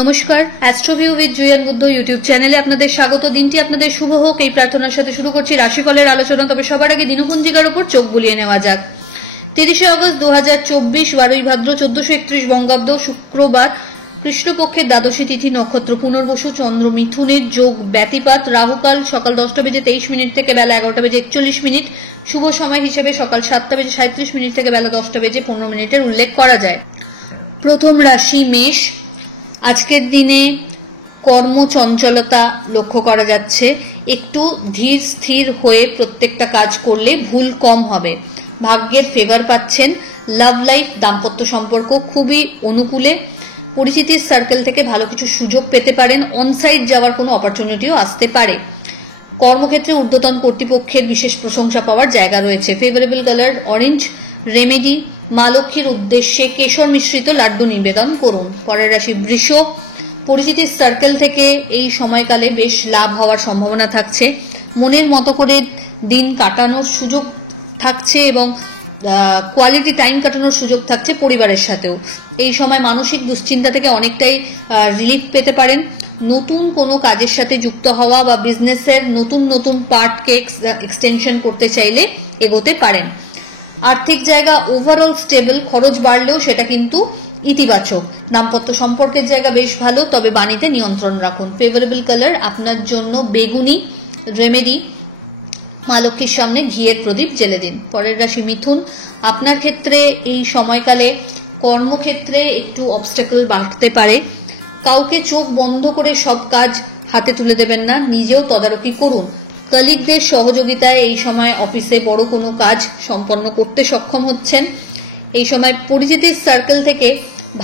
নমস্কার, অ্যাস্ট্রোভিউ with Juan Buddha YouTube চ্যানেলে আপনাদের স্বাগত। দিনটি আপনাদের শুভ হোক এই প্রার্থনার সাথে শুরু করছি রাশিফলের আলোচনা। তবে সবার আগে দিনপঞ্জিকার উপর চোখ বুলিয়ে নেওয়া যাক। 30শে আগস্ট 2024, 12ই ভাদ্র 1431 বঙ্গাব্দ, শুক্রবার, কৃষ্ণপক্ষের দ্বাদশী তিথি, নক্ষত্র পুনর্বসু, চন্দ্র মিথুনের, যোগ ব্যতিপাত, রাহুকাল সকাল 10:23 থেকে বেলা 11:41, শুভ সময় হিসেবে সকাল 7:37 থেকে বেলা 10:15 উল্লেখ করা যায়। প্রথম রাশি মেষ। আজকের দিনে কর্মচঞ্চলতা লক্ষ্য করা যাচ্ছে। একটু ধীর স্থির হয়ে প্রত্যেকটা কাজ করলে ভুল কম হবে। ভাগ্যের ফেভার পাচ্ছেন। লাভ লাইফ, দাম্পত্য সম্পর্ক খুবই অনুকূলে। পরিচিতির সার্কেল থেকে ভালো কিছু সুযোগ পেতে পারেন। অনসাইট যাওয়ার কোনো অপরচুনিটিও আসতে পারে। কর্মক্ষেত্রে ঊর্ধ্বতন কর্তৃপক্ষের বিশেষ প্রশংসা পাওয়ার জায়গা রয়েছে। Favourable colour orange. রেমেডি, মা লক্ষ্মীর উদ্দেশ্যে কেশর মিশ্রিত লাড্ডু নিবেদন করুন। পরের রাশি বৃষ। পরিচিতির সার্কেল থেকে এই সময়কালে বেশ লাভ হওয়ার সম্ভাবনা থাকছে। মনের মতো করে দিন কাটানোর সুযোগ থাকছে এবং কোয়ালিটি টাইম কাটানোর সুযোগ থাকছে পরিবারের সাথেও। এই সময় মানসিক দুশ্চিন্তা থেকে অনেকটাই রিলিফ পেতে পারেন। নতুন কোনো কাজের সাথে যুক্ত হওয়া বা বিজনেসের নতুন পার্টকে এক্সটেনশন করতে চাইলে এগোতে পারেন। আর্থিক জায়গা ওভারঅল স্টেবল, খরচ বাড়লেও সেটা কিন্তু ইতিবাচক। দাম্পত্য সম্পর্কের জায়গা বেশ ভালো, তবে বাণীতে নিয়ন্ত্রণ রাখুন। ফেভারেবল কালার আপনার জন্য বেগুনি। রেমেডি, মা লক্ষ্মীর সামনে ঘিয়ের প্রদীপ জ্বেলে দিন। পরের রাশি মিথুন। আপনার ক্ষেত্রে এই সময়কালে কর্মক্ষেত্রে একটু অবস্টাকল বাড়তে পারে। কাউকে চোখ বন্ধ করে সব কাজ হাতে তুলে দেবেন না, নিজেও তদারকি করুন। কলিগদের সহযোগিতায় এই সময় অফিসে বড় কোনো কাজ সম্পন্ন করতে সক্ষম হচ্ছেন। এই সময় পরিচিতির সার্কেল থেকে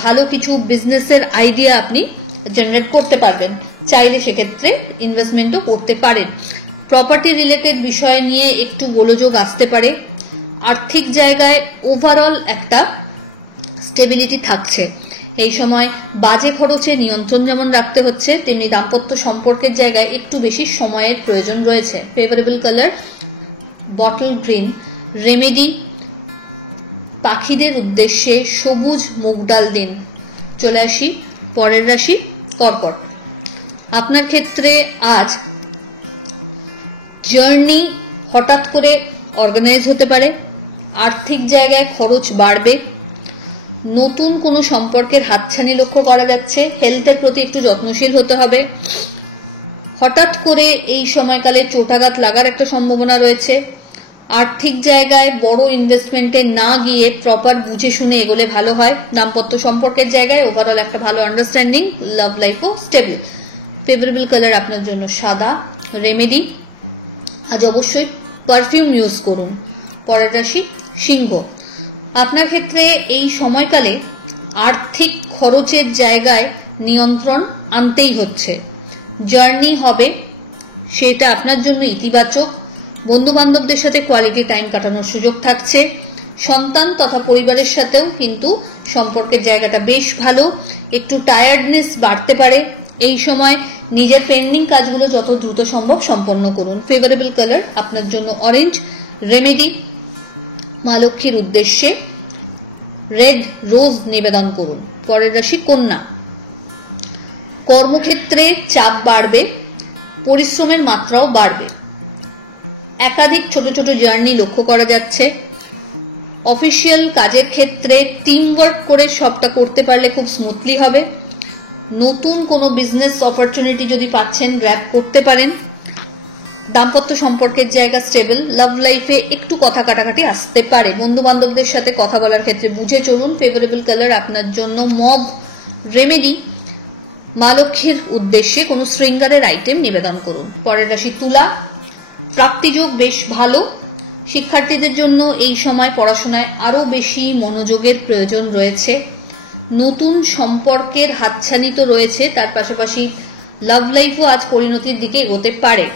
ভালো কিছু বিজনেসের আইডিয়া আপনি জেনারেট করতে পারবেন। চাইলে সেক্ষেত্রে ইনভেস্টমেন্টও করতে পারেন। প্রপার্টি রিলেটেড বিষয় নিয়ে একটু গোলযোগ আসতে পারে। আর্থিক জায়গায় ওভারঅল একটা স্টেবিলিটি থাকছে। এই সময় বাজে খরচে নিয়ন্ত্রণ যেমন রাখতে হচ্ছে, তেমনি দাম্পত্য সম্পর্কের জায়গায় একটু বেশি সময়ের প্রয়োজন রয়েছে। Favourable colour bottle green. Remedy, পাখিদের উদ্দেশ্যে সবুজ মুগ ডাল দিন। চলে আসি পরের রাশি কর্কট। আপনার ক্ষেত্রে আজ জার্নি হঠাৎ করে অর্গানাইজ হতে পারে। আর্থিক জায়গায় খরচ বাড়বে। নতুন কোনো সম্পর্কের হাতছানি লক্ষ্য করা যাচ্ছে। হেলথের প্রতি একটু যত্নশীল হতে হবে। হঠাৎ করে এই সময়কালে চোটাঘাত লাগার একটা সম্ভাবনা রয়েছে। আর্থিক জায়গায় বড় ইনভেস্টমেন্টে না গিয়ে প্রপার বুঝে শুনে এগোলে ভালো হয়। দাম্পত্য সম্পর্কের জায়গায় ওভারঅল একটা ভালো আন্ডারস্ট্যান্ডিং। লাভ লাইফও স্টেবল। ফেভারেবল কালার আপনার জন্য সাদা। রেমেডি, আজ অবশ্যই পারফিউম ইউজ করুন। পরের রাশি সিংহ। আপনার ক্ষেত্রে এই সময়কালে আর্থিক খরচের জায়গায় নিয়ন্ত্রণ আনতেই হচ্ছে। জার্নি হবে, সেটা আপনার জন্য ইতিবাচক। বন্ধু বান্ধবদের সাথে কোয়ালিটি টাইম কাটানোর সুযোগ থাকছে। সন্তান তথা পরিবারের সাথেও কিন্তু সম্পর্কের জায়গাটা বেশ ভালো। একটু টায়ার্ডনেস বাড়তে পারে। এই সময় নিজের পেন্ডিং কাজগুলো যত দ্রুত সম্ভব সম্পন্ন করুন। ফেভারেবল কালার আপনার জন্য অরেঞ্জ। রেমেডি, মা লক্ষ্মীর উদ্দেশ্যে রেড রোজ নিবেদন করুন। পরের রাশি কন্যা। কর্মক্ষেত্রে চাপ বাড়বে, পরিশ্রমের মাত্রাও বাড়বে। একাধিক ছোট ছোট জার্নি লক্ষ্য করা যাচ্ছে। অফিসিয়াল কাজের ক্ষেত্রে টিম ওয়ার্ক করে সবটা করতে পারলে খুব স্মুথলি হবে। নতুন কোনো বিজনেস অপরচুনিটি যদি পাচ্ছেন গ্র্যাব করতে পারেন। দাম্পত্য সম্পর্কের জায়গা স্টেবল। লাভ লাইফে একটু কথা কাটাকাটি আসতে পারে। বন্ধু বান্ধবদের সাথে কথা বলার ক্ষেত্রে বুঝে চলুন। ফেভারেবল কালার আপনার জন্য মভ। রেমেডি, মা লক্ষ্মীর উদ্দেশ্যে কোনো শৃঙ্গারের আইটেম নিবেদন করুন। পরের রাশি তুলা। প্রাপ্তিযোগ বেশ ভালো। শিক্ষার্থীদের জন্য এই সময় পড়াশোনায় আরো বেশি মনোযোগের প্রয়োজন রয়েছে। নতুন সম্পর্কের হাতছানি তো রয়েছে, তার পাশাপাশি লাভ লাইফও আজ পরিণতির দিকে এগোতে পারে।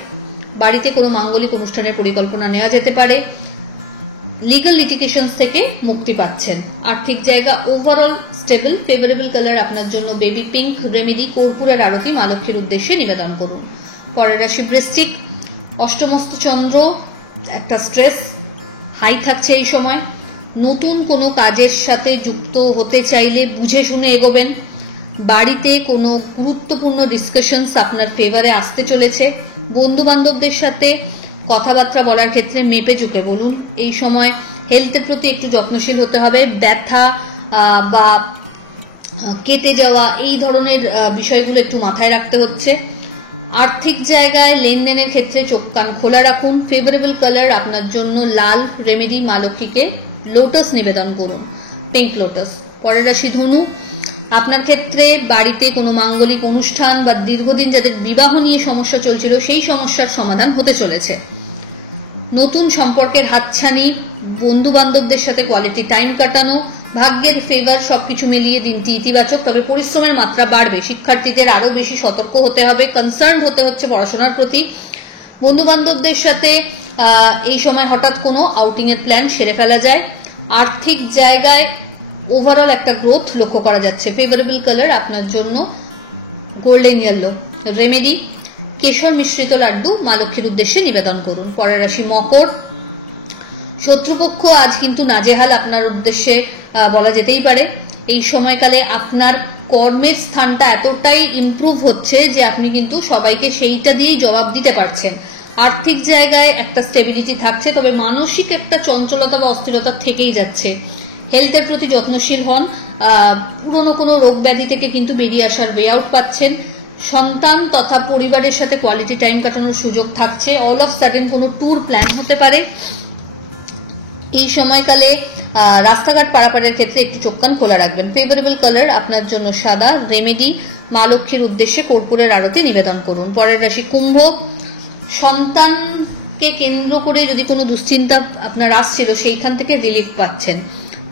বাড়িতে কোনো মাঙ্গলিক অনুষ্ঠানের পরিকল্পনা নেওয়া যেতে পারে। লিগ্যাল লিটিগেশন থেকে মুক্তি পাচ্ছেন। আর্থিক জায়গা ওভারঅল স্টেবল। ফেভারেবল কালার আপনার জন্য বেবি পিঙ্ক। রেমেডি, কর্পূরের আরতি মা লক্ষ্মীর উদ্দেশ্যে নিবেদন করুন। পরের রাশি বৃশ্চিক। অষ্টমস্ত চন্দ্র, একটা স্ট্রেস হাই থাকছে এই সময়। নতুন কোনো কাজের সাথে যুক্ত হতে চাইলে বুঝে শুনে এগোবেন। বাড়িতে কোনো গুরুত্বপূর্ণ ডিসকাশনস আপনার ফেভারে আসতে চলেছে। বন্ধু বান্ধবদের সাথে কথাবার্তা বলার ক্ষেত্রে মেপে চুকে বলুন। এই সময় হেলথের প্রতি একটু যত্নশীল হতে হবে। ব্যথা বা কেটে যাওয়া এই ধরনের বিষয়গুলো একটু মাথায় রাখতে হচ্ছে। আর্থিক জায়গায় লেনদেনের ক্ষেত্রে চোখ কান খোলা রাখুন। ফেভারেবল কালার আপনার জন্য লাল। রেমেডি মা লক্ষ্মীকে লোটাস নিবেদন করুন, পিঙ্ক লোটাস। পরের রাশি ধনু। আপনার ক্ষেত্রে বাড়িতে কোনো মাঙ্গলিক অনুষ্ঠান বা দীর্ঘদিন যাদের বিবাহ নিয়ে সমস্যা চলছিল সেই সমস্যার সমাধান হতে চলেছে। নতুন সম্পর্কের হাতছানি, বন্ধু বান্ধবদের সাথে কোয়ালিটি টাইম কাটানো, ভাগ্যের ফেভার সবকিছু মিলিয়ে দিনটি ইতিবাচক। তবে পরিশ্রমের মাত্রা বাড়বে। শিক্ষার্থীদের আরো বেশি সতর্ক হতে হবে, কনসার্ন হতে হচ্ছে পড়াশোনার প্রতি। বন্ধু বান্ধবদের সাথে এই সময় হঠাৎ কোনো আউটিং এর প্ল্যান সেরে ফেলা যায়। আর্থিক জায়গায় ওভারঅল একটা গ্রোথ লক্ষ্য করা যাচ্ছে। ফেভারেবল কালার আপনার জন্য গোল্ডেন ইয়েলো। রেমেডি কেশর মিশ্রিত লাড্ডু মা লক্ষ্মীর উদ্দেশ্যে নিবেদন করুন। পরের রাশি মকর। শত্রুপক্ষ আজ কিন্তু নাজেহাল আপনার উদ্দেশ্যে বলা যেতেই পারে। এই সময়কালে আপনার কর্মের স্থানটা এতটাই ইমপ্রুভ হচ্ছে যে আপনি কিন্তু সবাইকে সেইটা দিয়েই জবাব দিতে পারছেন। আর্থিক জায়গায় একটা স্টেবিলিটি থাকছে, তবে মানসিক একটা চঞ্চলতা বা অস্থিরতা থেকেই যাচ্ছে। হেলথের প্রতি যত্নশীল হন। পুরনো কোনো রোগ ব্যাধি থেকে কিন্তু বেরিয়ে আসার ওয়ে আউট পাচ্ছেন। সন্তান তথা পরিবারের সাথে কোয়ালিটি টাইম কাটানোর সুযোগ থাকছে। অল অফ সাডেন কোনো ট্যুর প্ল্যান হতে পারে। এই সময়কালে রাস্তাঘাট পারাপারের ক্ষেত্রে একটু চোখ কান খোলা রাখবেন। ফেভারেবল কালার আপনার জন্য সাদা। রেমেডি মা লক্ষ্মীর উদ্দেশ্যে কর্পূরের আরতি নিবেদন করুন। পরের রাশি কুম্ভ। সন্তানকে কেন্দ্র করে যদি কোনো দুশ্চিন্তা আপনার আসছিল সেইখান থেকে রিলিফ পাচ্ছেন,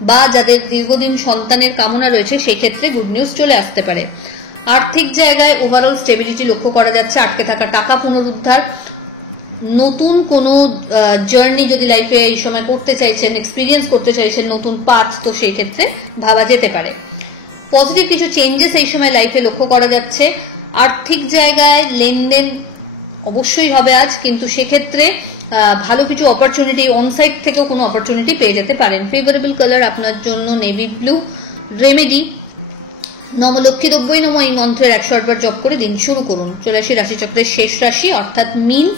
বা যাদের দীর্ঘদিন সন্তানের কামনা রয়েছে সেই ক্ষেত্রে গুড নিউজ চলে আসতে পারে। আর্থিক জায়গায় ওভারঅল স্টেবিলিটি লক্ষ্য করা যাচ্ছে। আটকে থাকা টাকা পুনরুদ্ধার। নতুন কোনো জার্নি যদি লাইফে এই সময় করতে চাইছেন, এক্সপিরিয়েন্স করতে চাইছেন নতুন পাথ, তো সেই ক্ষেত্রে ভাবা যেতে পারে। পজিটিভ কিছু চেঞ্জেস এই সময় লাইফে লক্ষ্য করা যাচ্ছে। আর্থিক জায়গায় লেনদেন অবশ্যই হবে আজ, কিন্তু সেক্ষেত্রে ভালো কিছু অপরচুনিটি অনসাইট থেকেও কোনো অপরচুনিটি পেয়ে যেতে পারেন। ফেভারেবল কালার আপনার জন্য নেভি ব্লু। রেমেডি নমলক্ষ্মী দ্রব্যই নম এই মন্ত্রের 108 বার জপ করে দিন শুরু করুন। চলে আসি রাশিচক্রের শেষ রাশি অর্থাৎ মীন।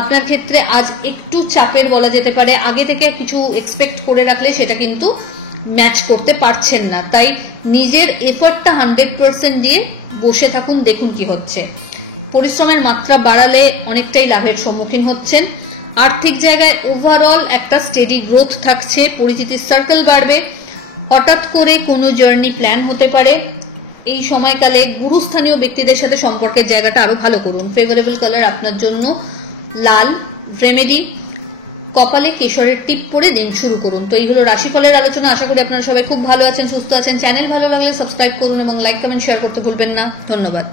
আপনার ক্ষেত্রে আজ একটু চাপের বলা যেতে পারে। আগে থেকে কিছু এক্সপেক্ট করে রাখলে সেটা কিন্তু ম্যাচ করতে পারছেন না, তাই নিজের এফর্টটা 100% দিয়ে বসে থাকুন, দেখুন কি হচ্ছে। পরিশ্রমের মাত্রা বাড়ালে অনেকটাই লাভের সম্মুখীন হচ্ছেন। আর্থিক জায়গায় ওভারঅল একটা স্টেডি গ্রোথ থাকছে। পরিচিতির সার্কেল বাড়বে। হঠাৎ করে কোনো জার্নি প্ল্যান হতে পারে। এই সময়কালে গুরুস্থানীয় ব্যক্তিদের সাথে সম্পর্কের জায়গাটা আরো ভালো করুন। ফেভারেবল কালার আপনার জন্য লাল। রেমেডি কপালে কেশরের টিপ পরে দিন শুরু করুন। তো এই হলো রাশিফলের আলোচনা। আশা করি আপনারা সবাই খুব ভালো আছেন, সুস্থ আছেন। চ্যানেল ভালো লাগলে সাবস্ক্রাইব করুন এবং লাইক কমেন্ট শেয়ার করতে ভুলবেন না। ধন্যবাদ।